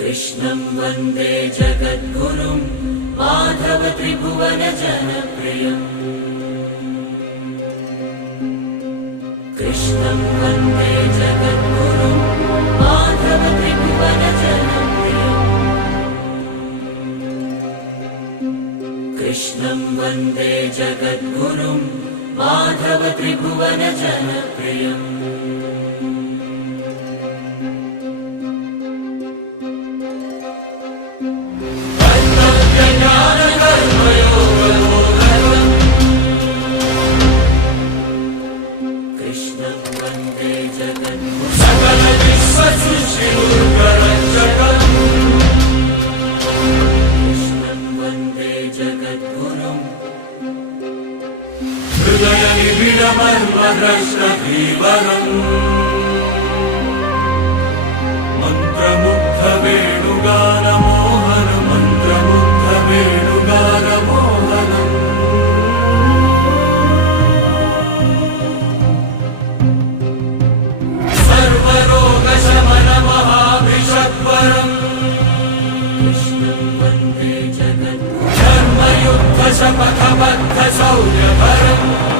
कृष्णं वन्दे जगद्गुरुं माधव त्रिभुवन जनप्रियम् कृष्णं वन्दे जगद्गुरुं माधव त्रिभुवन जनप्रियम् कृष्णं वन्दे जगद्गुरुं माधव त्रिभुवन जनप्रियम् मंत्रमुग्ध वेणुगान मोहन मंत्रमुग्ध वेणुगान मोहन सर्वरोग शमन महाभिषद्वरम् कृष्णं वन्दे जगद्गुरुं धर्मयुद्ध शपथबद्ध शौर्यभरम्